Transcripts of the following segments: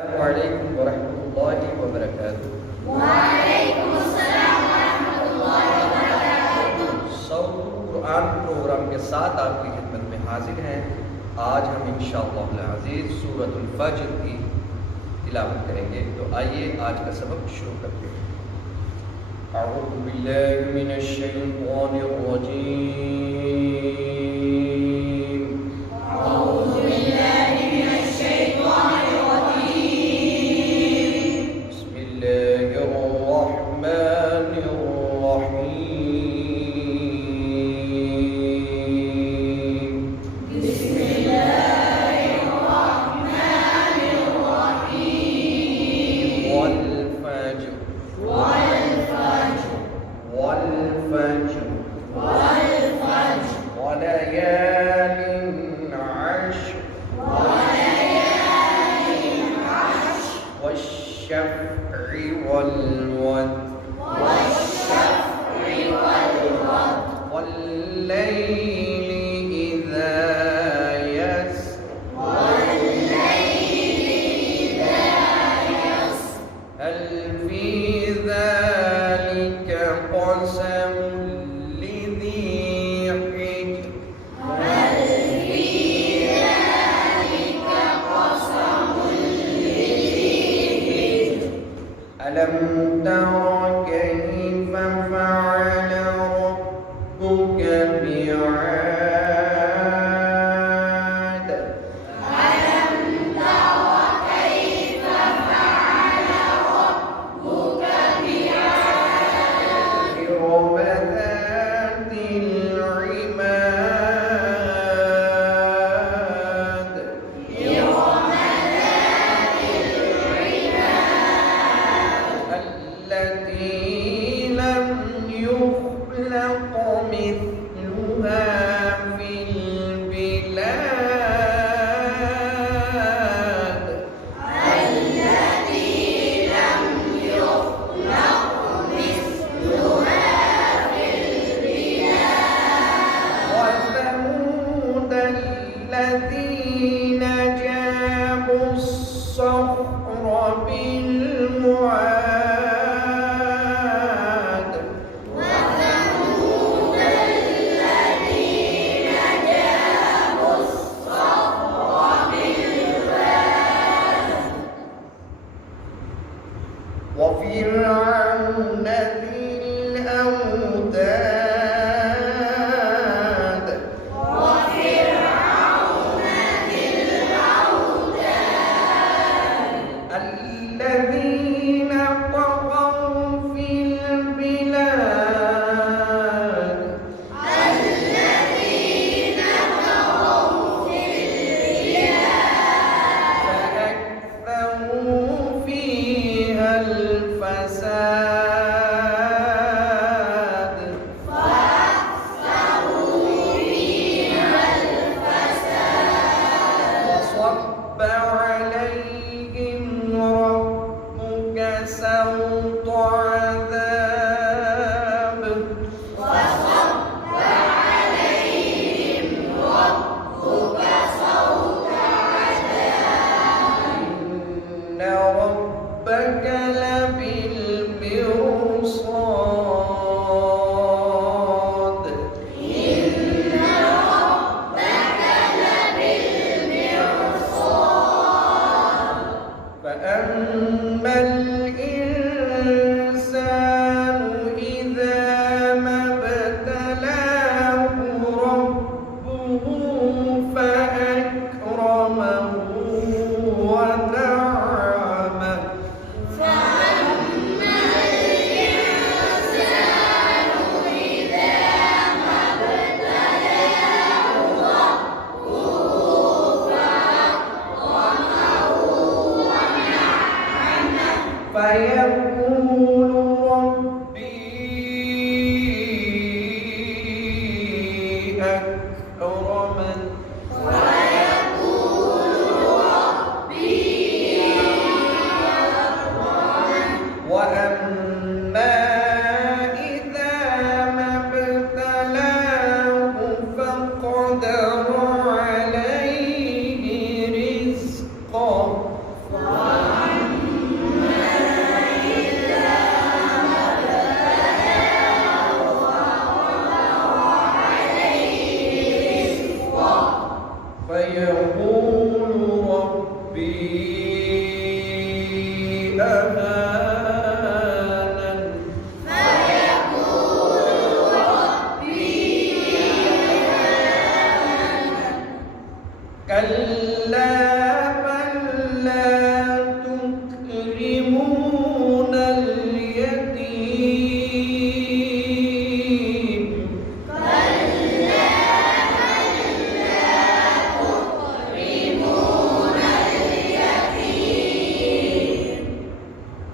Assalamualaikum warahmatullahi wabarakatuh. वालेकुमुस्सलाम रहमतुल्लाहि व बरकातुहू। सऊद कुरान प्रोग्राम के साथ आपकी खिदमत में हाजिर हैं। आज हम इंशाअल्लाह अज़ीज़ सूरतुल फज्र की तिलावत करेंगे। तो आइए आज का सबक शुरू करते हैं। अऊज़ु बिल्लाहि मिनश शैतानिर रजीम। ألم تر كيف فعل ربك بعاد ألم تر كيف فعل ربك بعاد إرم ذات العماد إرم التي لم يخلق مثلها في البلاد التي لم يخلق مثلها في البلاد وثمود الذين جابوا الصخر بالواد وثمود الذين جابوا الصخر بالواد وفرعون ذي الأوتاد وفرعون ذي الأوتاد الذين طغوا في البلاد الذين طغوا في البلاد فأكثروا فيها الفساد فأكثروا فيها الفساد وصب عليهم ربك سوط عذاب وصب عليهم ربك سوط عذاب إن ربك لبالمرصاد إن ربك لبالمرصاد فأما الإنسان إذا ما ابتلاه ربه فأكرمه ونعمه فأما الإنسان إذا ما ابتلاه ربه فأكرمه ونعمه فيقول ربي أكرمن ويقول ربي أكرمن وأما إذا ما ابتلاه فقدر عليه رزقه وأما أهانن فيقول ربي كلا بل لا تكرمون اليتيم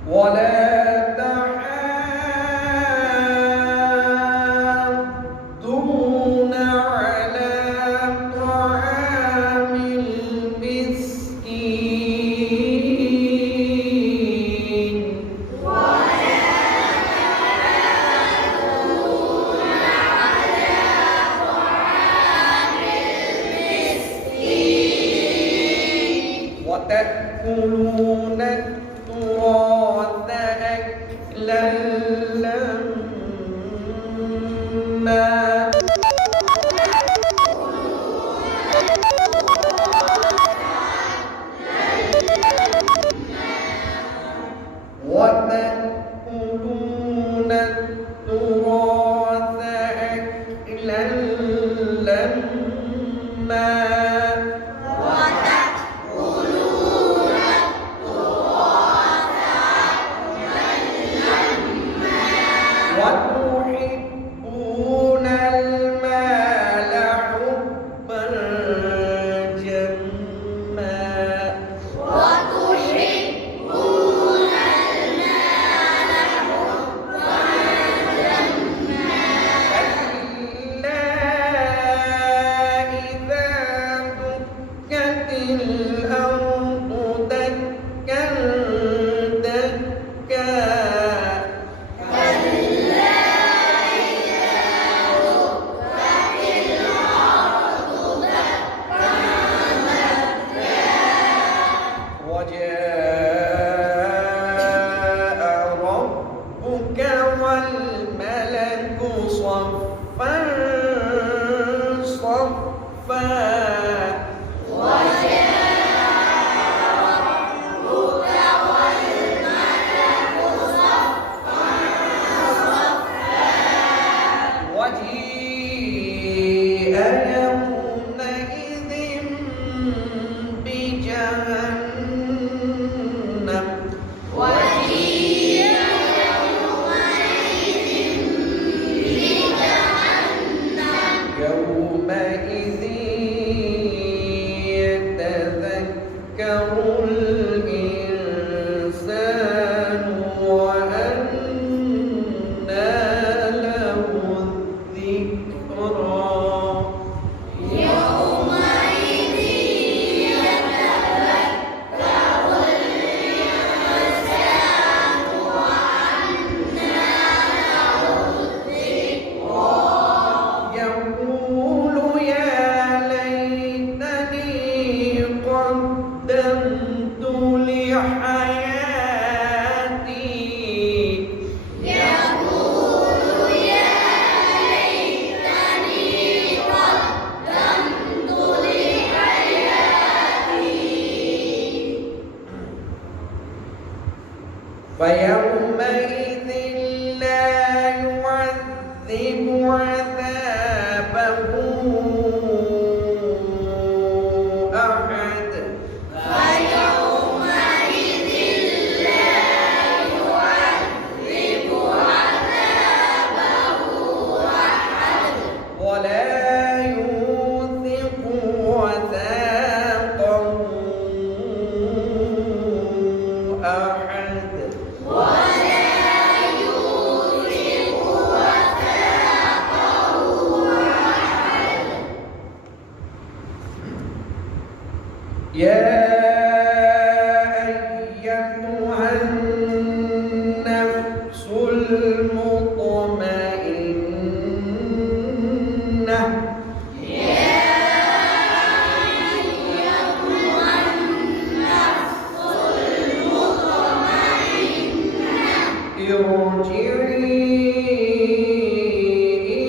ولا تحاضون على طعام المسكين وتأكلون التراث أكلا لما وتأكلون التراث أكلا لما وتحبون المال حبا جما وتحبون المال حبا جما كلا إذا دكت الأرض دكا دكا وجاء ربك والملك صفا صفا وجيء يومئذ بجهنم يومئذ يتذكر الإنسان وأنى له الذكرى يقول يا ليتني قدمت لحياتي فيومئذ لا يعذب عذابه أحد ولا يوثق وثاقه أحد يا أيتها النفس المطمئنة ارجعي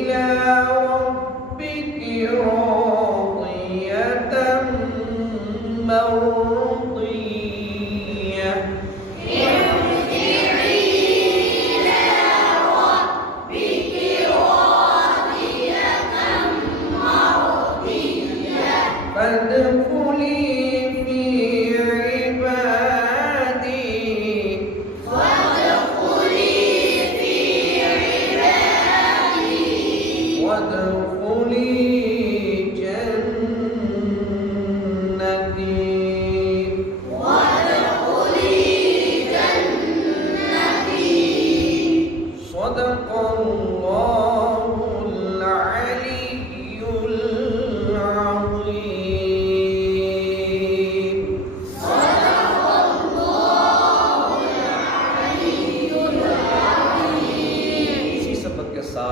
إلى ربك راضية مرضية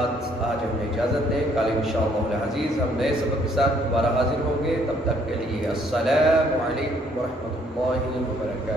साथ आज हमें इजाज़त दें। कल इंशाअल्लाह अज़ीज़ हम नए सबक के साथ दोबारा हाजिर होंगे। तब तक के लिए अस्सलामु अलैकुम व रहमतुल्लाहि व बरकातुहू।